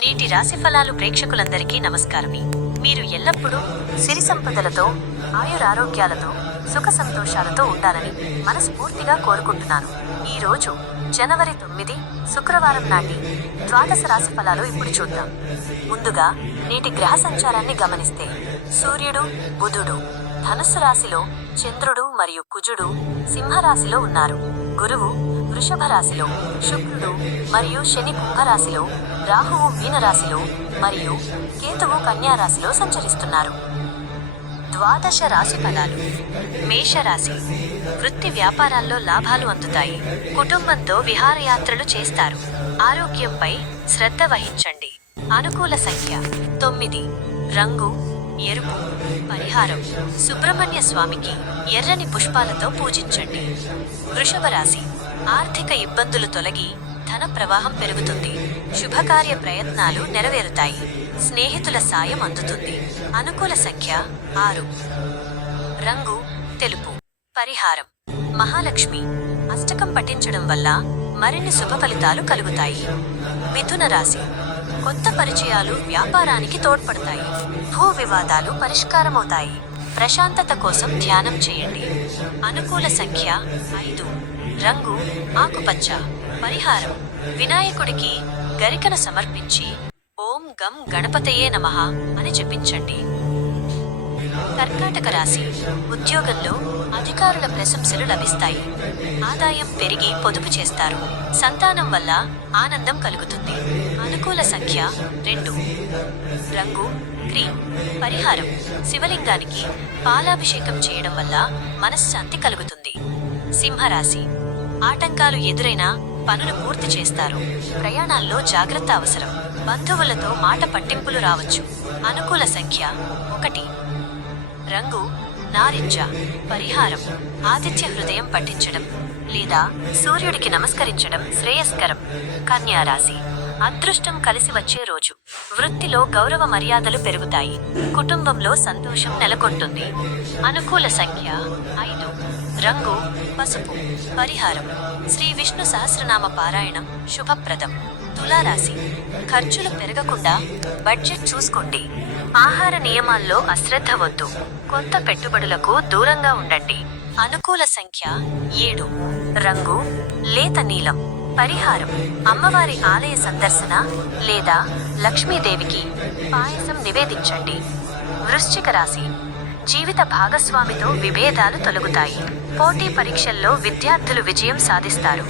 నేటి రాశి ఫలాలు ప్రేక్షకులందరికీ నమస్కారమే. మీరు ఎల్లప్పుడూ సిరి సంపదలతో, ఆయురారోగ్యాలతో, సుఖ సంతోషాలతో ఉండాలని మనస్ఫూర్తిగా కోరుకుంటున్నాను. ఈ రోజు జనవరి 9 శుక్రవారం నాటి ద్వాదశ రాశి ఫలాలు ఇప్పుడు చూద్దాం. ముందుగా నేటి గ్రహ సంచారాన్ని గమనిస్తే సూర్యుడు, బుధుడు ధనుస్సు రాశిలో, చంద్రుడు మరియు కుజుడు సింహరాశిలో ఉన్నారు. గురువు వృషభ రాశిలో, శుక్రుడు మరియు శని కుంభరాశిలో, రాహువు మీనరాశిలో మరియు కేతువు కన్యా రాశిలో సంచరిస్తున్నారు. ద్వాదశ రాశి ఫలాలు. మేషరాశి. వృత్తి వ్యాపారాల్లో లాభాలు అందుతాయి. కుటుంబంతో విహారయాత్రలు చేస్తారు. ఆరోగ్యంపై శ్రద్ధ వహించండి. అనుకూల సంఖ్య 9. రంగు ఎరుపు. పరిహారం సుబ్రహ్మణ్య స్వామికి ఎర్రని పుష్పాలతో పూజించండి. వృషభ రాశి. ఆర్థిక ఇబ్బందులు తొలగి ధన ప్రవాహం పెరుగుతుంది. శుభకార్య ప్రయత్నాలు నెరవేరుతాయి. స్నేహితుల సాయం అందుతుంది. అనుకూల సంఖ్య 6. రంగు తెలుపు. పరిహారం మహాలక్ష్మి అష్టకం పఠించడం వల్ల మరిన్ని శుభ ఫలితాలు కలుగుతాయి. మిథున రాశి. కొత్త పరిచయాలు వ్యాపారానికి తోడ్పడతాయి. భూ వివాదాలు పరిష్కారమవుతాయి. ప్రశాంతత కోసం ధ్యానం చేయండి. అనుకూల సంఖ్య 5. రంగు ఆకుపచ్చ. పరిహారం వినాయకుడికి గరికను సమర్పించి ఓం గం గణపతయే నమః అని జపించండి. కర్కాటక రాశి. ఉద్యోగంలో అధికారుల ప్రశంసలు లభిస్తాయి. ఆదాయం పెరిగి పొదుపు చేస్తారు. సంతానం వల్ల ఆనందం కలుగుతుంది. అనుకూల సంఖ్య 2. రంగు క్రీమ్. పరిహారం శివలింగానికి పాలాభిషేకం చేయడం వల్ల మనశ్శాంతి కలుగుతుంది. సింహరాశి. ఆటంకాలు ఎదురైనా పనులు పూర్తి చేస్తారు. ప్రయాణాల్లో జాగ్రత్త అవసరం. బంధువులతో మాట పట్టింపులు రావచ్చు. అనుకూల సంఖ్య 1. రంగు నారింజ. పరిహారం ఆదిత్య హృదయం పఠించడం లేదా సూర్యుడికి నమస్కరించడం శ్రేయస్కరం. కన్యా రాశి. అదృష్టం కలిసి వచ్చే రోజు. వృత్తిలో గౌరవ మర్యాదలు పెరుగుతాయి. కుటుంబంలో సంతోషం నెలకొంటుంది. అనుకూల సంఖ్య 5. రంగు పసుపు. పరిహారం శ్రీ విష్ణు సహస్రనామ పారాయణం శుభప్రదం. తులారాశి. ఖర్చులు పెరగకుండా బడ్జెట్ చూసుకోండి. ఆహార నియమాల్లో అశ్రద్ధ వద్దు. కొత్త పెట్టుబడులకు దూరంగా ఉండండి. అనుకూల సంఖ్య 7. రంగు లేత నీలం. పరిహారం అమ్మవారి ఆలయ సందర్శన లేదా లక్ష్మీదేవికి పాయసం నివేదించండి. వృశ్చిక రాశి. జీవిత భాగస్వామితో విభేదాలు తొలగుతాయి. పోటీ పరీక్షల్లో విద్యార్థులు విజయం సాధిస్తారు.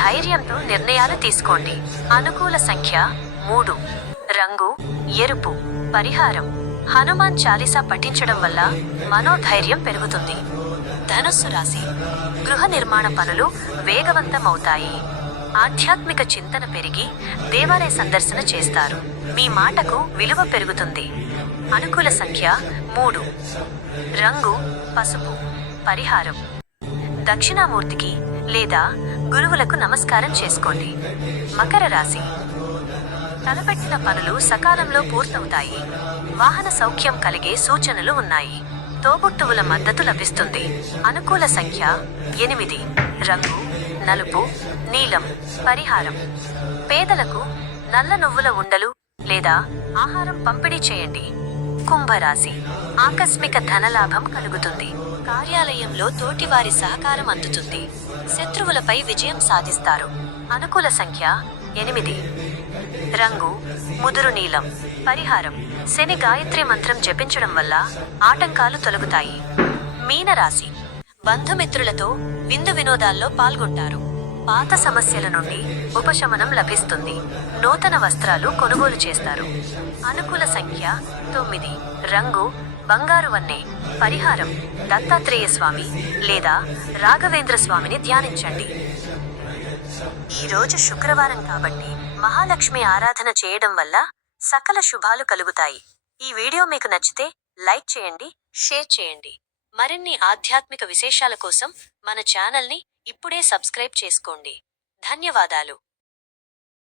ధైర్యంతో నిర్ణయాలు తీసుకోండి. అనుకూల సంఖ్య 3. రంగు ఎరుపు. పరిహారం హనుమాన్ చాలీసా పఠించడం వల్ల మనోధైర్యం పెరుగుతుంది. ధనుస్సు రాశి. గృహ నిర్మాణ పనులు వేగవంతమవుతాయి. ఆధ్యాత్మిక చింతన పెరిగి దేవాలయ సందర్శన చేస్తారు. మీ మాటకు విలువ పెరుగుతుంది. అనుకూల సంఖ్య 3. రంగు పసుపు. పరిహారం దక్షిణామూర్తికి లేదా గురువులకు నమస్కారం చేసుకోండి. మకర రాశి. తలపెట్టిన పనులు సకాలంలో పూర్తవుతాయి. వాహన సౌఖ్యం కలిగే సూచనలు ఉన్నాయి. తోబుట్టువుల మద్దతు లభిస్తుంది. అనుకూల సంఖ్య 8. రంగు నలుపు నీలం. పరిహారం పేదలకు నల్ల నువ్వుల ఉండలు లేదా ఆహారం పంపిణీ చేయండి. కుంభరాశి. ఆకస్మిక ధనలాభం కలుగుతుంది. కార్యాలయంలో తోటివారి సహకారం అందుతుంది. శత్రువులపై విజయం సాధిస్తారు. అనుకూల సంఖ్య 8. రంగు ముదురు నీలం. పరిహారం శని గాయత్రి మంత్రం జపించడం వల్ల ఆటంకాలు తొలగుతాయి. మీనరాశి. బంధుమిత్రులతో విందు వినోదాల్లో పాల్గొంటారు. పాత సమస్యల నుండి ఉపశమనం లభిస్తుంది. నూతన వస్త్రాలు కొనుగోలు చేస్తారు. అనుకూల సంఖ్య 9. రంగు బంగారు వన్నె. పరిహారం దత్తాత్రేయ స్వామి లేదా రాఘవేంద్ర స్వామిని ధ్యానించండి. ఈ రోజు శుక్రవారం కాబట్టి మహాలక్ష్మి ఆరాధన చేయడం వల్ల సకల శుభాలు కలుగుతాయి. ఈ వీడియో మీకు నచ్చితే లైక్ చేయండి, షేర్ చేయండి. మరిన్ని ఆధ్యాత్మిక విశేషాల కోసం మన ఛానల్ని ఇప్పుడే సబ్స్క్రైబ్ చేసుకోండి. ధన్యవాదాలు.